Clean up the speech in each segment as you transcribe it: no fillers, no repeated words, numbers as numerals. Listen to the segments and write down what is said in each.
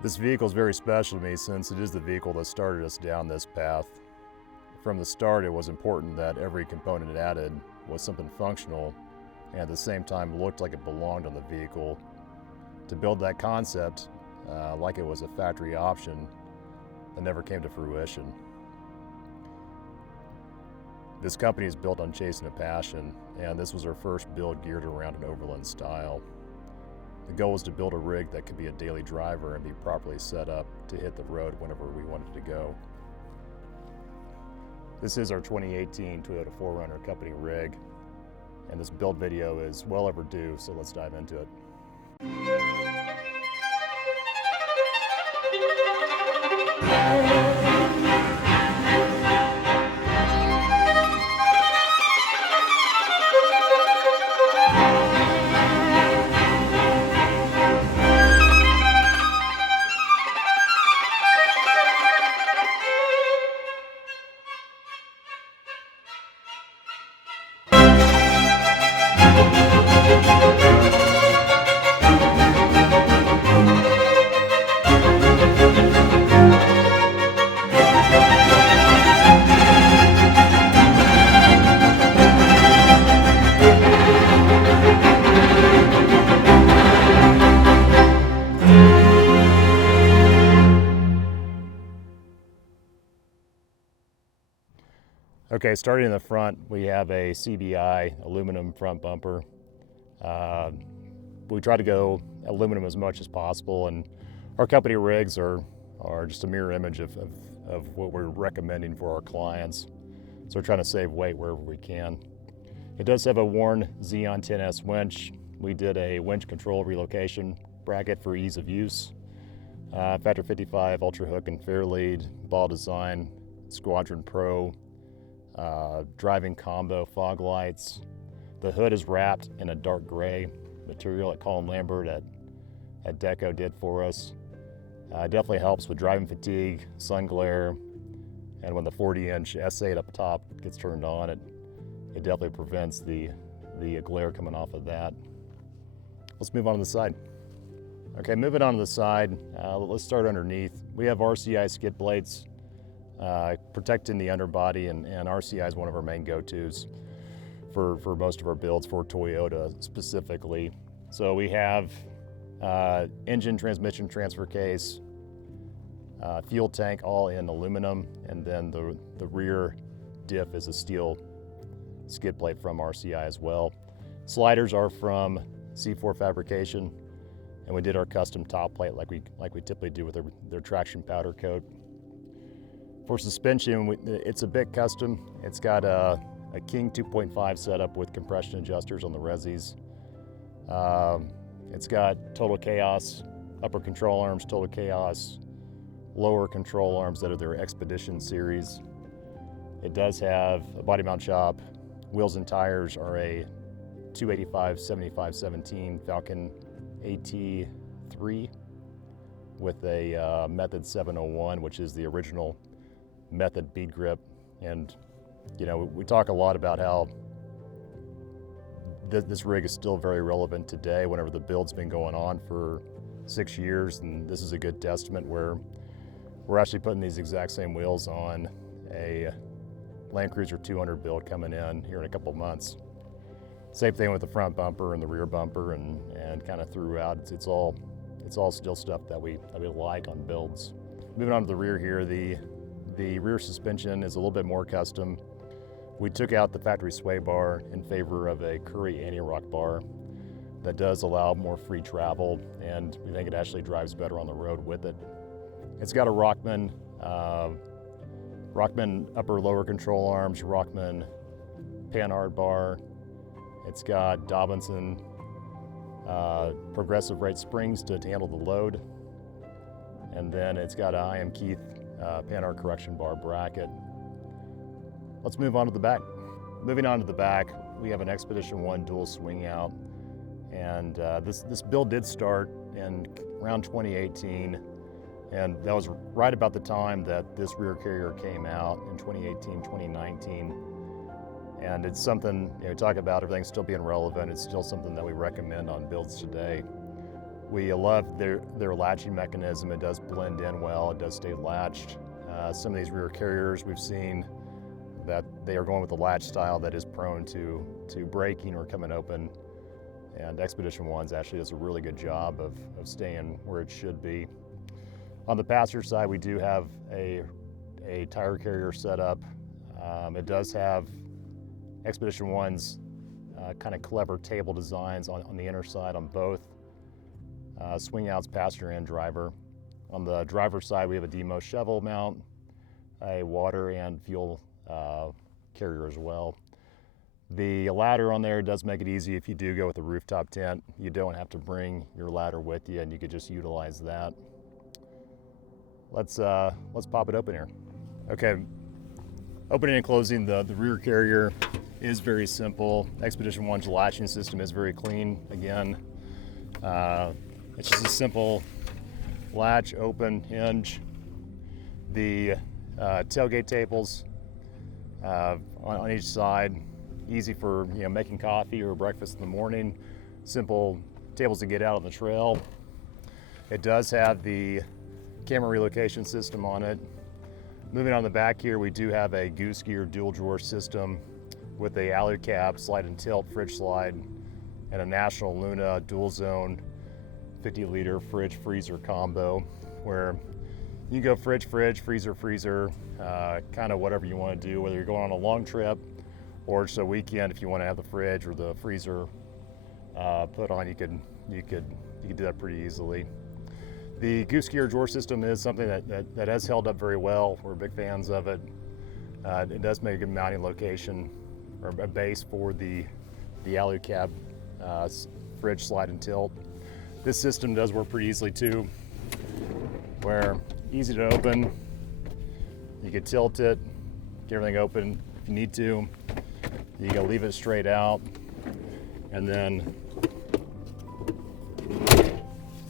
This vehicle is very special to me since it is the vehicle that started us down this path. From the start, it was important that every component it added was something functional and at the same time looked like it belonged on the vehicle. To build that concept like it was a factory option, that never came to fruition. This company is built on chasing a passion, and this was our first build geared around an overland style. The goal was to build a rig that could be a daily driver and be properly set up to hit the road whenever we wanted to go. This is our 2018 Toyota 4Runner company rig, and this build video is well overdue, so let's dive into it. Okay, starting in the front, we have a CBI aluminum front bumper. We try to go aluminum as much as possible, and our company rigs are just a mirror image of what we're recommending for our clients. So we're trying to save weight wherever we can. It does have a worn Zeon 10S winch. We did a winch control relocation bracket for ease of use. Factor 55 ultra hook and fair lead, ball design, Squadron Pro. Driving combo fog lights. The hood is wrapped in a dark gray material that Colin Lambert at Deco did for us. It definitely helps with driving fatigue, sun glare, and when the 40-inch S8 up top gets turned on, it definitely prevents the glare coming off of that. Let's move on to the side. Okay, moving on to the side, let's start underneath. We have RCI skid plates. Protecting the underbody, and RCI is one of our main go-tos for most of our builds for Toyota specifically. So we have engine, transmission, transfer case, fuel tank all in aluminum, and then the rear diff is a steel skid plate from RCI as well. Sliders are from C4 Fabrication, and we did our custom top plate like we typically do with their traction powder coat. For suspension, it's a bit custom. It's got a King 2.5 setup with compression adjusters on the resis. It's got Total Chaos upper control arms, Total Chaos lower control arms that are their Expedition series. It does have a body mount shop. Wheels and tires are a 285/75/17 Falken AT3 with a Method 701, which is the original Method bead grip. And you know, we talk a lot about how this rig is still very relevant today whenever the build's been going on for 6 years, and this is a good testament where we're actually putting these exact same wheels on a Land Cruiser 200 build coming in here in a couple months. Same thing with the front bumper and the rear bumper, and kind of throughout, it's all still stuff that we like on builds. Moving on to the rear here, the rear suspension is a little bit more custom. We took out the factory sway bar in favor of a Curry antirock bar that does allow more free travel, and we think it actually drives better on the road with it. It's got a Rokmen upper lower control arms, Rokmen Panhard Bar. It's got Dobinson progressive rate springs to handle the load, and then it's got an EIMKeith Panhard correction bar bracket. Let's move on to the back. Moving on to the back, we have an Expedition 1 dual swing out, and this build did start in around 2018, and that was right about the time that this rear carrier came out in 2018, 2019. And it's something, you know, talk about everything still being relevant. It's still something that we recommend on builds today. We love their latching mechanism. It does blend in well, it does stay latched. Some of these rear carriers we've seen that they are going with the latch style that is prone to breaking or coming open. And Expedition 1's actually does a really good job of staying where it should be. On the passenger side, we do have a tire carrier set up. It does have Expedition 1's kind of clever table designs on the inner side on both swing outs, passenger and driver. On the driver's side, we have a demo shovel mount, a water and fuel carrier as well. The ladder on there does make it easy if you do go with a rooftop tent. You don't have to bring your ladder with you, and you could just utilize that. Let's pop it open here. Okay, opening and closing the rear carrier is very simple. Expedition 1's latching system is very clean. Again, it's just a simple latch, open, hinge. The tailgate tables on each side, easy for making coffee or breakfast in the morning. Simple tables to get out on the trail. It does have the camera relocation system on it. Moving on the back here, we do have a goose gear dual drawer system with a alu cab, slide and tilt fridge slide, and a National Luna dual zone 50-liter fridge freezer combo, where you can go fridge, freezer, kind of whatever you want to do, whether you're going on a long trip or just a weekend. If you want to have the fridge or the freezer put on, you could do that pretty easily. The goose gear drawer system is something that has held up very well. We're big fans of it. It does make a good mounting location or a base for the alu cab fridge slide and tilt. This system does work pretty easily too, where easy to open. You can tilt it, get everything open if you need to. You can leave it straight out and then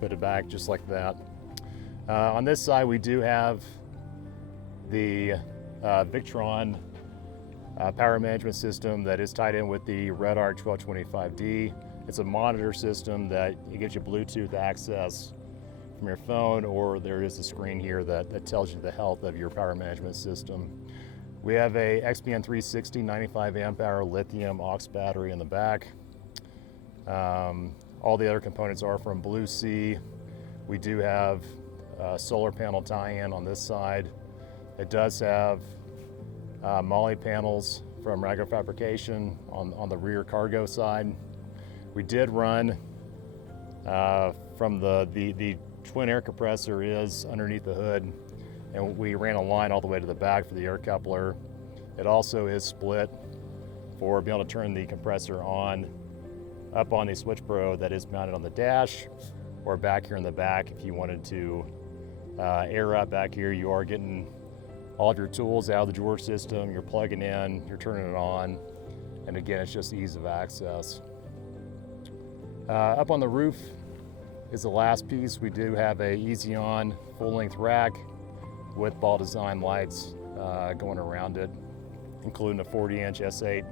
put it back just like that. On this side, we do have the Victron power management system that is tied in with the Red Arc 1225D. It's a monitor system that it gives you Bluetooth access from your phone, or there is a screen here that tells you the health of your power management system. We have a XPN 360 95 amp hour lithium aux battery in the back. All the other components are from Blue Sea. We do have a solar panel tie-in on this side. It does have MOLLE panels from Rago Fabrication on the rear cargo side. We did run from the twin air compressor is underneath the hood, and we ran a line all the way to the back for the air coupler. It also is split for being able to turn the compressor on up on the Switch Pro that is mounted on the dash, or back here in the back if you wanted to air up back here. You are getting all of your tools out of the drawer system, you're plugging in, you're turning it on, and again, it's just ease of access. Up on the roof is the last piece. We do have a Zeon full-length rack with ball design lights going around it, including a 40-inch S8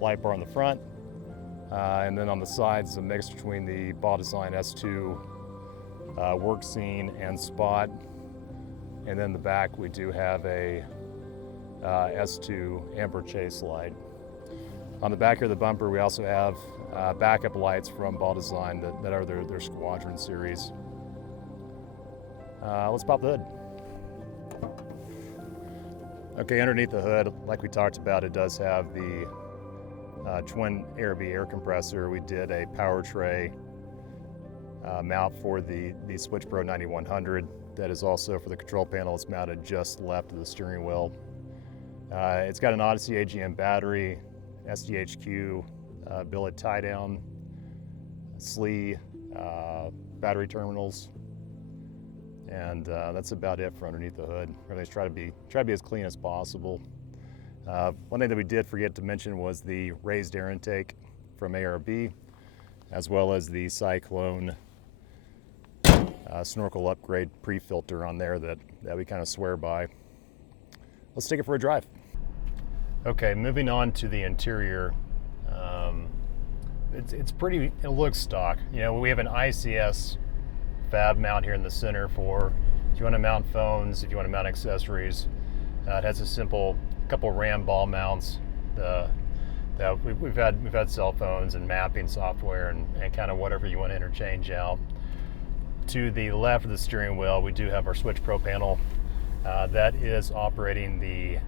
light bar on the front. And then on the sides, a mix between the Ball Design S2 work scene and spot. And then the back, we do have a S2 amber chase light. On the back of the bumper, we also have backup lights from Ball Design that are their Squadron series. Let's pop the hood. Okay, underneath the hood, like we talked about, it does have the twin Airby air compressor. We did a power tray mount for the Switch Pro 9100. That is also for the control panel. It's mounted just left of the steering wheel. It's got an Odyssey AGM battery, SDHQ billet tie down, SLE battery terminals, and that's about it for underneath the hood. Everything's try to be as clean as possible. One thing that we did forget to mention was the raised air intake from ARB, as well as the Cyclone snorkel upgrade pre-filter on there that we kind of swear by. Let's take it for a drive. Okay, moving on to the interior. It's pretty, it looks stock. You know, we have an ICS fab mount here in the center for if you want to mount phones, if you want to mount accessories. It has a simple couple RAM ball mounts. We've had cell phones and mapping software and kind of whatever you want to interchange out. To the left of the steering wheel, we do have our Switch Pro panel. That is operating the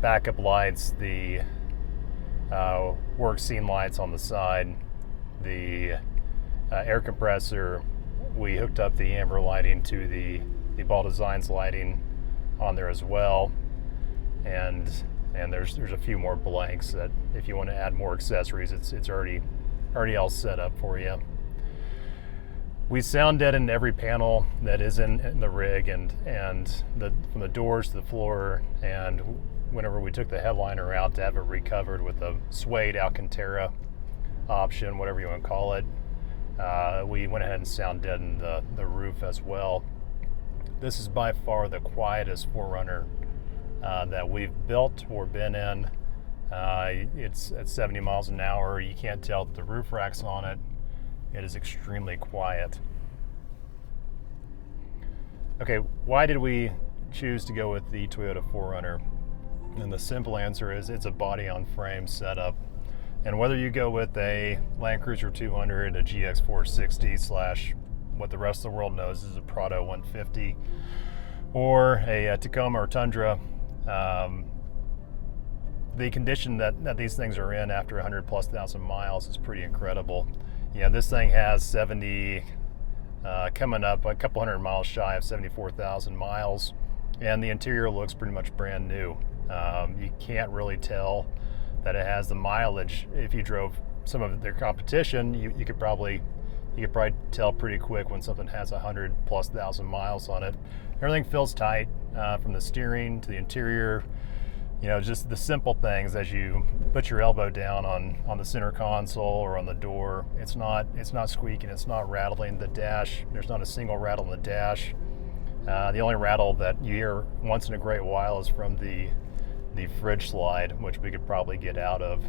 backup lights, the work scene lights on the side, the air compressor. We hooked up the amber lighting to the Ball Designs lighting on there as well, and there's a few more blanks that if you want to add more accessories, it's already all set up for you. We sound deadened every panel that is in the rig, and from the doors to the floor, and whenever we took the headliner out to have it recovered with a suede Alcantara option, whatever you want to call it, we went ahead and sound deadened the roof as well. This is by far the quietest 4Runner that we've built or been in. It's at 70 miles an hour. You can't tell that the roof rack's on it. It is extremely quiet. Okay, why did we choose to go with the Toyota 4Runner? And the simple answer is it's a body-on-frame setup. And whether you go with a Land Cruiser 200, a GX 460 / what the rest of the world knows is a Prado 150, or a Tacoma or Tundra, the condition that these things are in after 100,000+ miles is pretty incredible. This thing has 70, coming up a couple hundred miles shy of 74,000 miles, and the interior looks pretty much brand new. You can't really tell that it has the mileage. If you drove some of their competition, you could probably tell pretty quick when something has 100,000+ miles on it. Everything feels tight, from the steering to the interior. Just the simple things as you put your elbow down on the center console or on the door. It's not squeaking, it's not rattling. The dash, there's not a single rattle in the dash. The only rattle that you hear once in a great while is from the fridge slide, which we could probably get out of.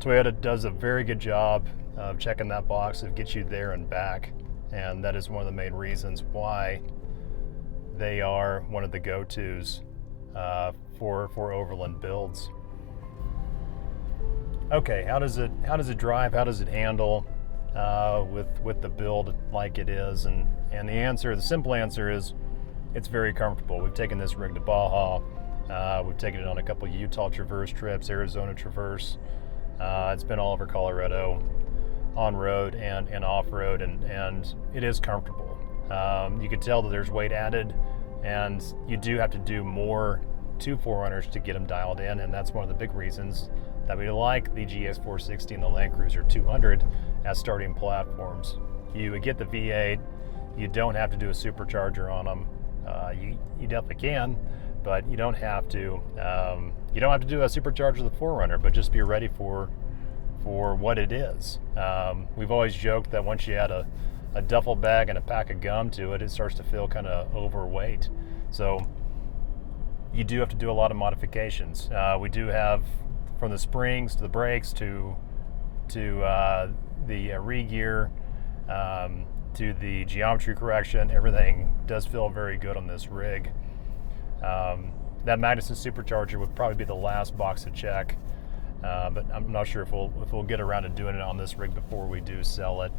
Toyota does a very good job of checking that box to get you there and back, and that is one of the main reasons why they are one of the go-tos for overland builds. Okay, how does it drive? How does it handle with the build like it is? And the simple answer is it's very comfortable. We've taken this rig to Baja. We've taken it on a couple Utah Traverse trips, Arizona Traverse. It's been all over Colorado on road and off road, and it is comfortable. You can tell that there's weight added, and you do have to do more to 4Runners to get them dialed in, and that's one of the big reasons that we like the GX 460 and the Land Cruiser 200 as starting platforms. You would get the V8. You don't have to do a supercharger on them. You definitely can, but you don't have to. You don't have to do a supercharger of the 4Runner, but just be ready for what it is. We've always joked that once you add a duffel bag and a pack of gum to it, it starts to feel kind of overweight. So you do have to do a lot of modifications. We do have, from the springs to the brakes to the re-gear, to the geometry correction, everything does feel very good on this rig. That Magnuson supercharger would probably be the last box to check, but I'm not sure if we'll get around to doing it on this rig before we do sell it.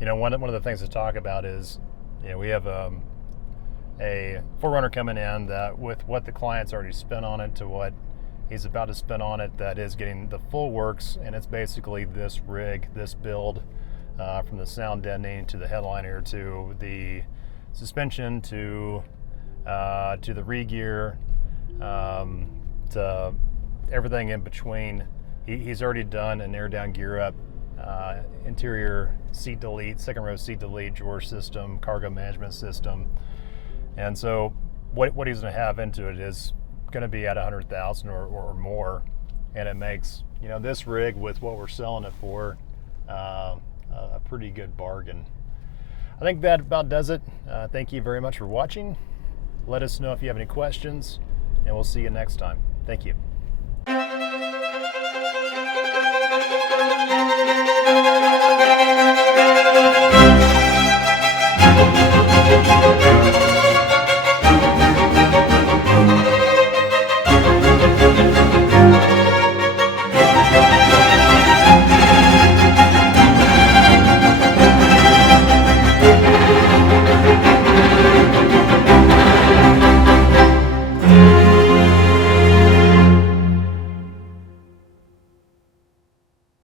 One of the things to talk about is, we have a 4Runner coming in that with what the client's already spent on it to what he's about to spend on it, that is getting the full works, and it's basically this rig, this build, from the sound deadening to the headliner to the suspension to the re-gear, to everything in between. He's already done an air down gear up, interior seat delete, second row seat delete, drawer system, cargo management system. And so what he's going to have into it is going to be at 100,000 or more, and it makes this rig with what we're selling it for a pretty good bargain. I think that about does it. Thank you very much for watching. Let us know if you have any questions, and we'll see you next time. Thank you.